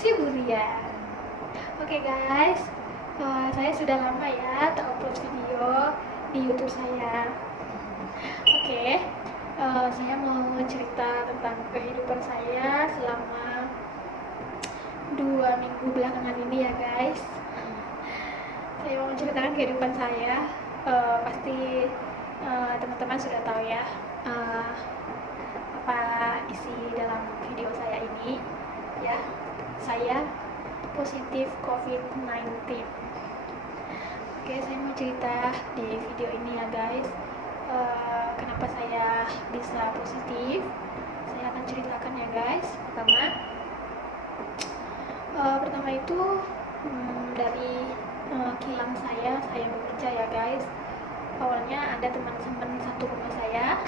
Siburian. Oke guys, saya sudah lama ya upload video di YouTube saya. Oke, saya mau cerita tentang kehidupan saya selama 2 minggu belakangan ini ya guys. Saya mau menceritakan kehidupan saya. Pasti teman-teman sudah tahu ya apa isi dalam video saya ini ya. Saya positif COVID-19. Oke, saya mau cerita di video ini ya guys. Kenapa saya bisa positif? Saya akan ceritakan ya guys. Pertama itu dari kilang saya bekerja ya guys. Awalnya ada teman-teman satu rumah saya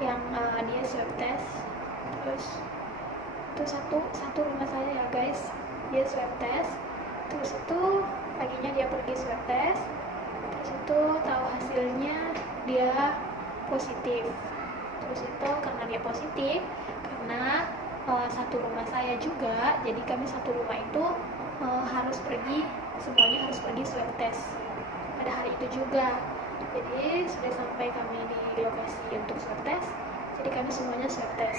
yang dia swab test, terus itu satu rumah saya ya guys, dia swab test, terus itu paginya dia pergi swab test, terus itu tahu hasilnya dia positif. Terus itu karena dia positif, karena satu rumah saya juga, jadi kami satu rumah itu semuanya harus pergi swab test pada hari itu juga. Jadi sudah sampai kami di lokasi untuk swab test, jadi kami semuanya swab test.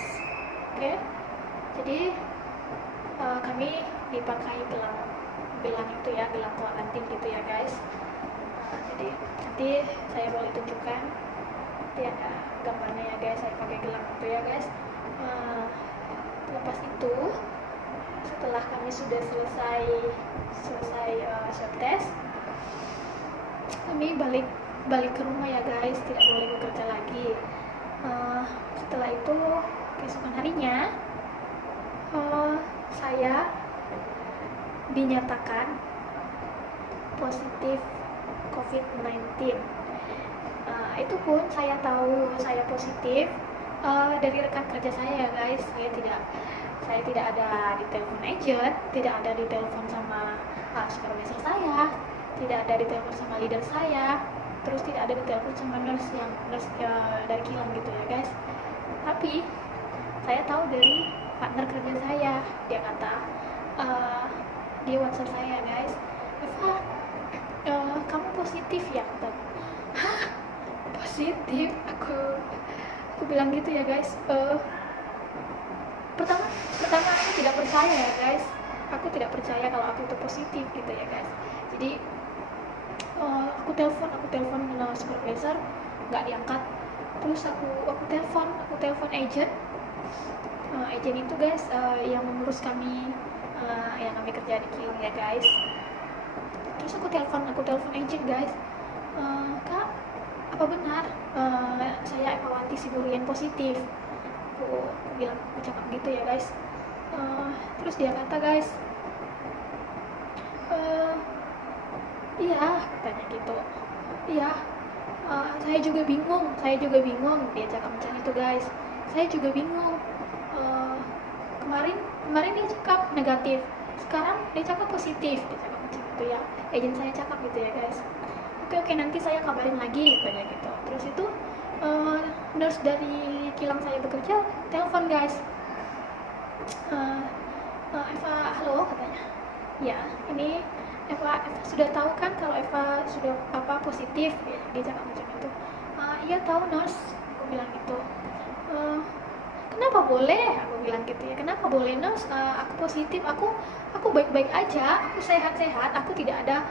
Oke. Jadi kami dipakai gelang itu ya, gelang kuarantin gitu ya guys. Jadi nanti saya boleh tunjukkan, nanti ada gambarnya ya guys, saya pakai gelang itu ya guys. Lepas itu setelah kami sudah selesai swab test, kami balik ke rumah ya guys, tidak boleh bekerja lagi. Setelah itu keesokan harinya saya dinyatakan positif COVID-19. Itu pun saya tahu saya positif dari rekan kerja saya ya guys. Saya tidak ada di telepon agent, tidak ada di telepon sama supervisor saya, tidak ada di telepon sama leader saya, terus tidak ada di telepon sama nurse dari kilang gitu ya guys. Tapi saya tahu dari partner kerja saya, dia kata di WhatsApp saya guys, Eva, kamu positif ya? Hah, positif? Aku bilang gitu ya guys. Pertama aku tidak percaya ya guys, aku tidak percaya kalau aku itu positif gitu ya guys. Jadi aku telepon supervisor, nggak diangkat. Terus aku telepon agent. Agent itu guys yang mengurus kami, yang kami kerja di kilang ya guys. Terus aku telepon agent guys, Kak, apa benar saya Evawanti Siburian positif? Aku cakap gitu ya guys. Terus dia kata guys, iya, katanya gitu. Iya, saya juga bingung, dia cakap macam itu guys. Saya juga bingung. Kemarin dia cakap negatif, sekarang dia cakap positif, dia cakap macam itu ya. Agent saya cakap gitu ya guys. Oke, nanti saya kabarin lagi, katanya gitu. Terus itu nurse dari kilang saya bekerja telepon guys. Eva, halo, katanya. Ya, ini Eva sudah tahu kan kalau Eva sudah positif, ya, dia cakap macam itu. Iya tahu nurse, aku bilang gitu. Kenapa boleh, aku bilang gitu ya, kenapa boleh nurse, aku positif, aku baik-baik aja, aku sehat-sehat, aku tidak ada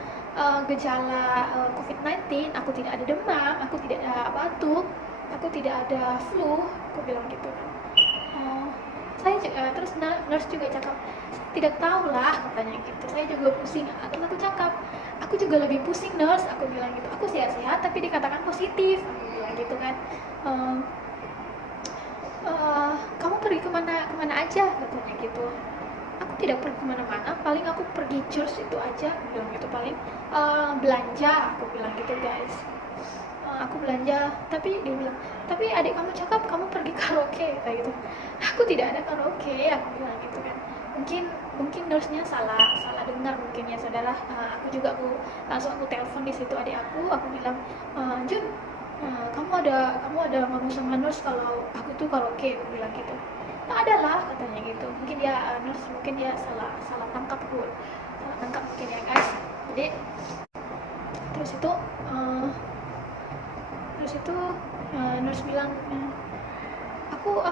gejala COVID-19, aku tidak ada demam, aku tidak ada batuk, aku tidak ada flu, aku bilang gitu kan. Terus nurse juga cakap, saya tidak tahu lah, katanya gitu, saya juga pusing. Terus aku cakap, aku juga lebih pusing nurse, aku bilang gitu, aku sehat-sehat tapi dikatakan positif, aku bilang gitu kan. Kamu pergi kemana aja, katanya gitu. Aku tidak pergi kemana-mana, paling aku pergi church itu aja, aku bilang gitu. Paling belanja, aku bilang gitu guys. Aku belanja, tapi dia bilang, tapi adik kamu cakap kamu pergi karaoke, kayak gitu. Aku tidak ada karaoke, aku bilang gitu kan. Mungkin nurse-nya salah dengar mungkin ya saudara. Aku langsung telepon di situ adik aku bilang, Jun, kamu ada ngomong sama nurse kalau aku tuh karaoke, aku bilang gitu. tak ada lah katanya gitu. Mungkin dia nurse, mungkin dia salah tangkap mungkin ya guys. Jadi terus itu nurse bilang, aku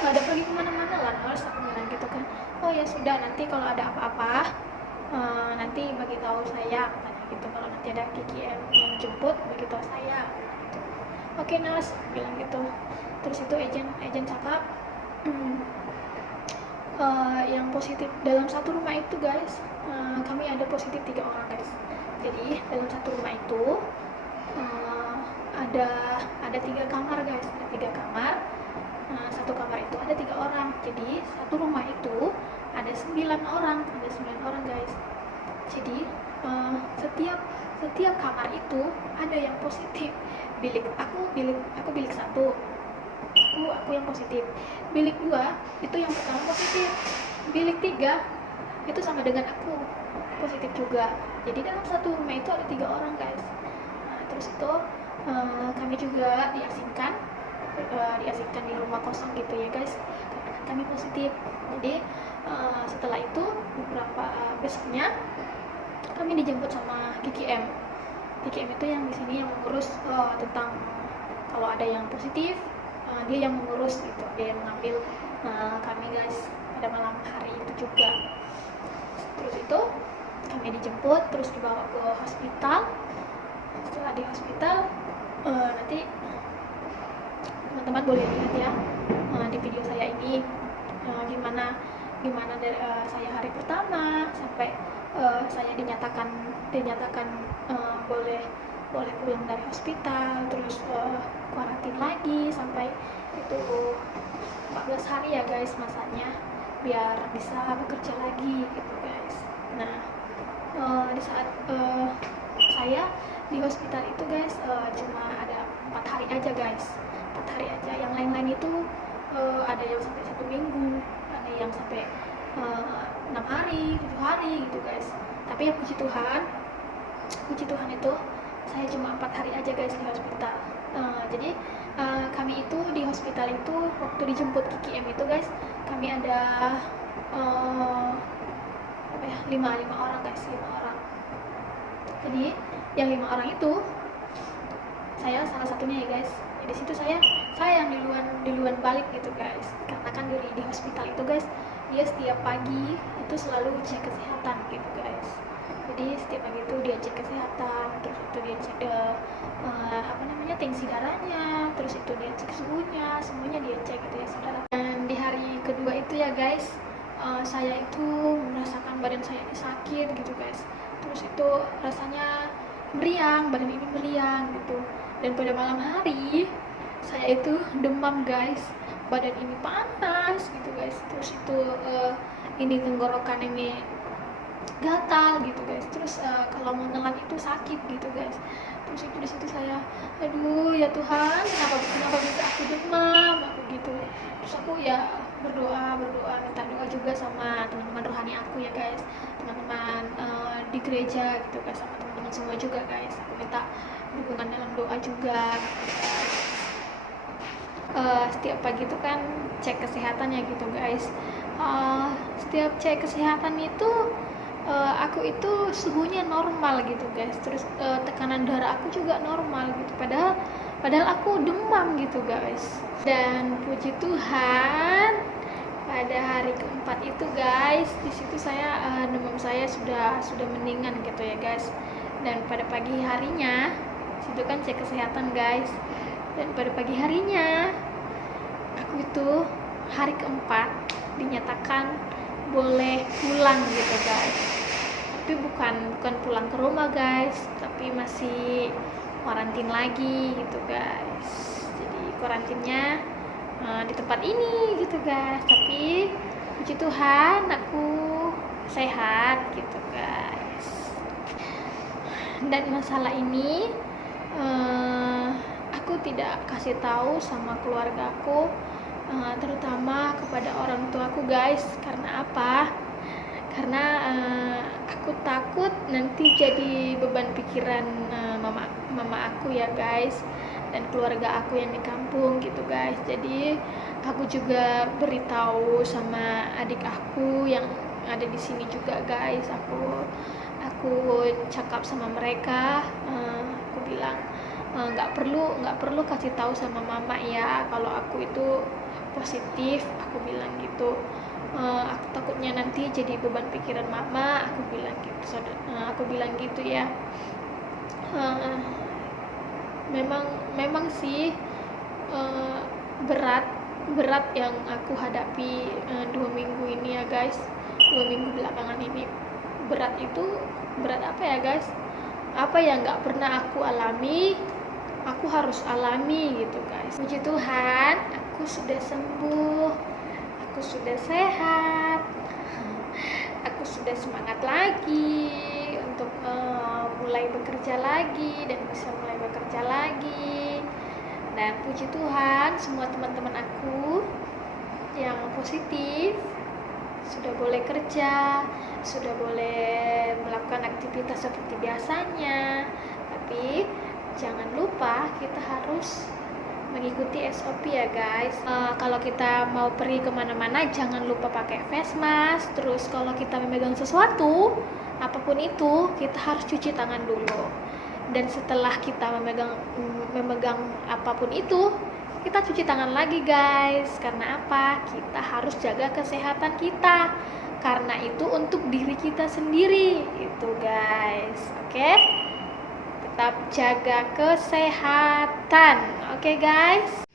nggak ada pergi kemana-mana lah nurse, aku bilang gitu kan. Oh ya sudah, nanti kalau ada apa-apa nanti bagi tahu saya katanya gitu. Kalau nanti ada KKM yang jemput, bagi tahu saya gitu. Oke nurse bilang gitu. Terus itu agent cakap, yang positif dalam satu rumah itu guys, kami ada positif 3 orang guys. Jadi dalam satu rumah itu ada 3 kamar guys, ada 3 kamar. Satu kamar itu ada 3 orang. Jadi satu rumah itu ada 9 orang guys. Jadi setiap kamar itu ada yang positif. Aku bilik 1, aku yang positif. Bilik 2 itu yang pertama positif. Bilik 3 itu sama dengan aku, positif juga. Jadi dalam satu rumah itu ada 3 orang guys. Terus itu kami juga diasingkan di rumah kosong gitu ya guys, karena kami positif. Jadi setelah itu beberapa besoknya kami dijemput sama KKM itu yang di sini yang mengurus tentang kalau ada yang positif, dia yang mengurus gitu, dia yang mengambil kami guys pada malam hari itu juga. Terus itu kami dijemput, terus dibawa ke hospital. Setelah di hospital, nanti teman-teman boleh lihat ya di video saya ini gimana dari saya hari pertama sampai saya dinyatakan boleh pulang dari hospital, terus kuarantin lagi sampai itu 14 hari ya guys masanya, biar bisa bekerja lagi gitu guys. Nah di saat saya di hospital itu guys cuma ada 4 hari aja guys, 4 hari aja. Yang lain-lain itu ada yang sampai 1 minggu, ada yang sampai 6 hari, 7 hari gitu guys. Tapi ya puji Tuhan itu saya cuma 4 hari aja guys di hospital. Jadi kami itu di hospital itu waktu dijemput KKM itu guys, kami ada 5 orang guys, 5 orang. Jadi yang 5 orang itu saya salah satunya ya guys. Di situ saya yang duluan balik gitu guys, karena kan di hospital itu guys, dia setiap pagi itu selalu cek kesehatan gitu guys. Jadi setiap pagi itu dia cek kesehatan, terus itu dia cek tensi darahnya, terus itu dia cek suhunya, semuanya dia cek gitu ya saudara. Dan di hari kedua itu ya guys, saya itu merasakan badan saya ini sakit gitu guys. Terus itu rasanya meriang, badan ini meriang gitu. Dan pada malam hari saya itu demam guys, badan ini panas gitu guys. Terus itu ini tenggorokan ini gatal gitu guys. Terus kalau mau nelan itu sakit gitu guys. Terus itu di situ saya, aduh ya Tuhan, kenapa bisa aku demam aku gitu. Terus aku ya berdoa minta doa juga sama teman-teman rohani aku ya guys, teman-teman di gereja gitu guys, sama teman-teman semua juga guys. Aku minta dukungan dalam doa juga gitu guys. Setiap pagi itu kan cek kesehatannya gitu guys. Setiap cek kesehatan itu aku itu suhunya normal gitu guys. Terus tekanan darah aku juga normal gitu, padahal aku demam gitu guys. Dan puji Tuhan pada hari keempat itu guys, di situ saya demam saya sudah mendingan gitu ya guys. Dan pada pagi harinya situ kan cek kesehatan guys, dan pada pagi harinya aku itu hari keempat dinyatakan boleh pulang gitu guys. Tapi bukan pulang ke rumah guys, tapi masih kuarantin lagi gitu guys. Jadi kuarantinnya di tempat ini gitu guys. Tapi puji Tuhan aku sehat gitu guys. Dan masalah ini aku tidak kasih tahu sama keluarga aku, terutama kepada orang tuaku guys. Karena apa? Karena aku takut nanti jadi beban pikiran mama aku ya guys. dan keluarga aku yang di kampung gitu guys. Jadi aku juga beritahu sama adik aku yang ada di sini juga guys. Aku cakap sama mereka, aku bilang nggak perlu kasih tahu sama mama ya kalau aku itu positif, aku bilang gitu. Aku takutnya nanti jadi beban pikiran mama, aku bilang gitu. Aku bilang gitu ya. Memang sih berat yang aku hadapi 2 minggu ini ya guys. 2 minggu belakangan ini berat apa ya guys, apa yang nggak pernah aku alami aku harus alami gitu guys. Puji Tuhan, aku sudah sembuh, aku sudah sehat, aku sudah semangat lagi untuk mulai bekerja lagi dan bisa mulai bekerja lagi. Dan puji Tuhan, semua teman-teman aku yang positif sudah boleh kerja, sudah boleh melakukan aktivitas seperti biasanya. Tapi jangan lupa kita harus mengikuti SOP ya guys. Kalau kita mau pergi kemana-mana jangan lupa pakai face mask. Terus kalau kita memegang sesuatu apapun itu kita harus cuci tangan dulu. Dan setelah kita memegang apapun itu kita cuci tangan lagi guys. Karena apa? Kita harus jaga kesehatan kita. Karena itu untuk diri kita sendiri itu guys. Oke? Tetap jaga kesehatan. Oke guys?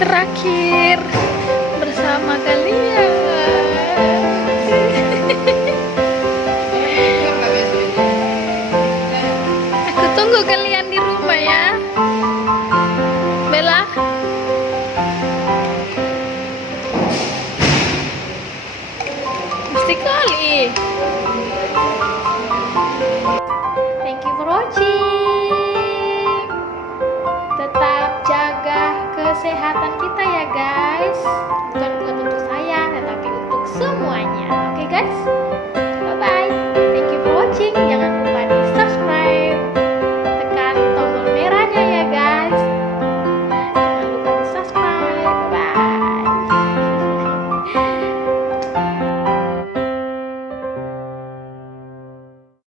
terakhir bersama kalian. Aku tunggu kalian.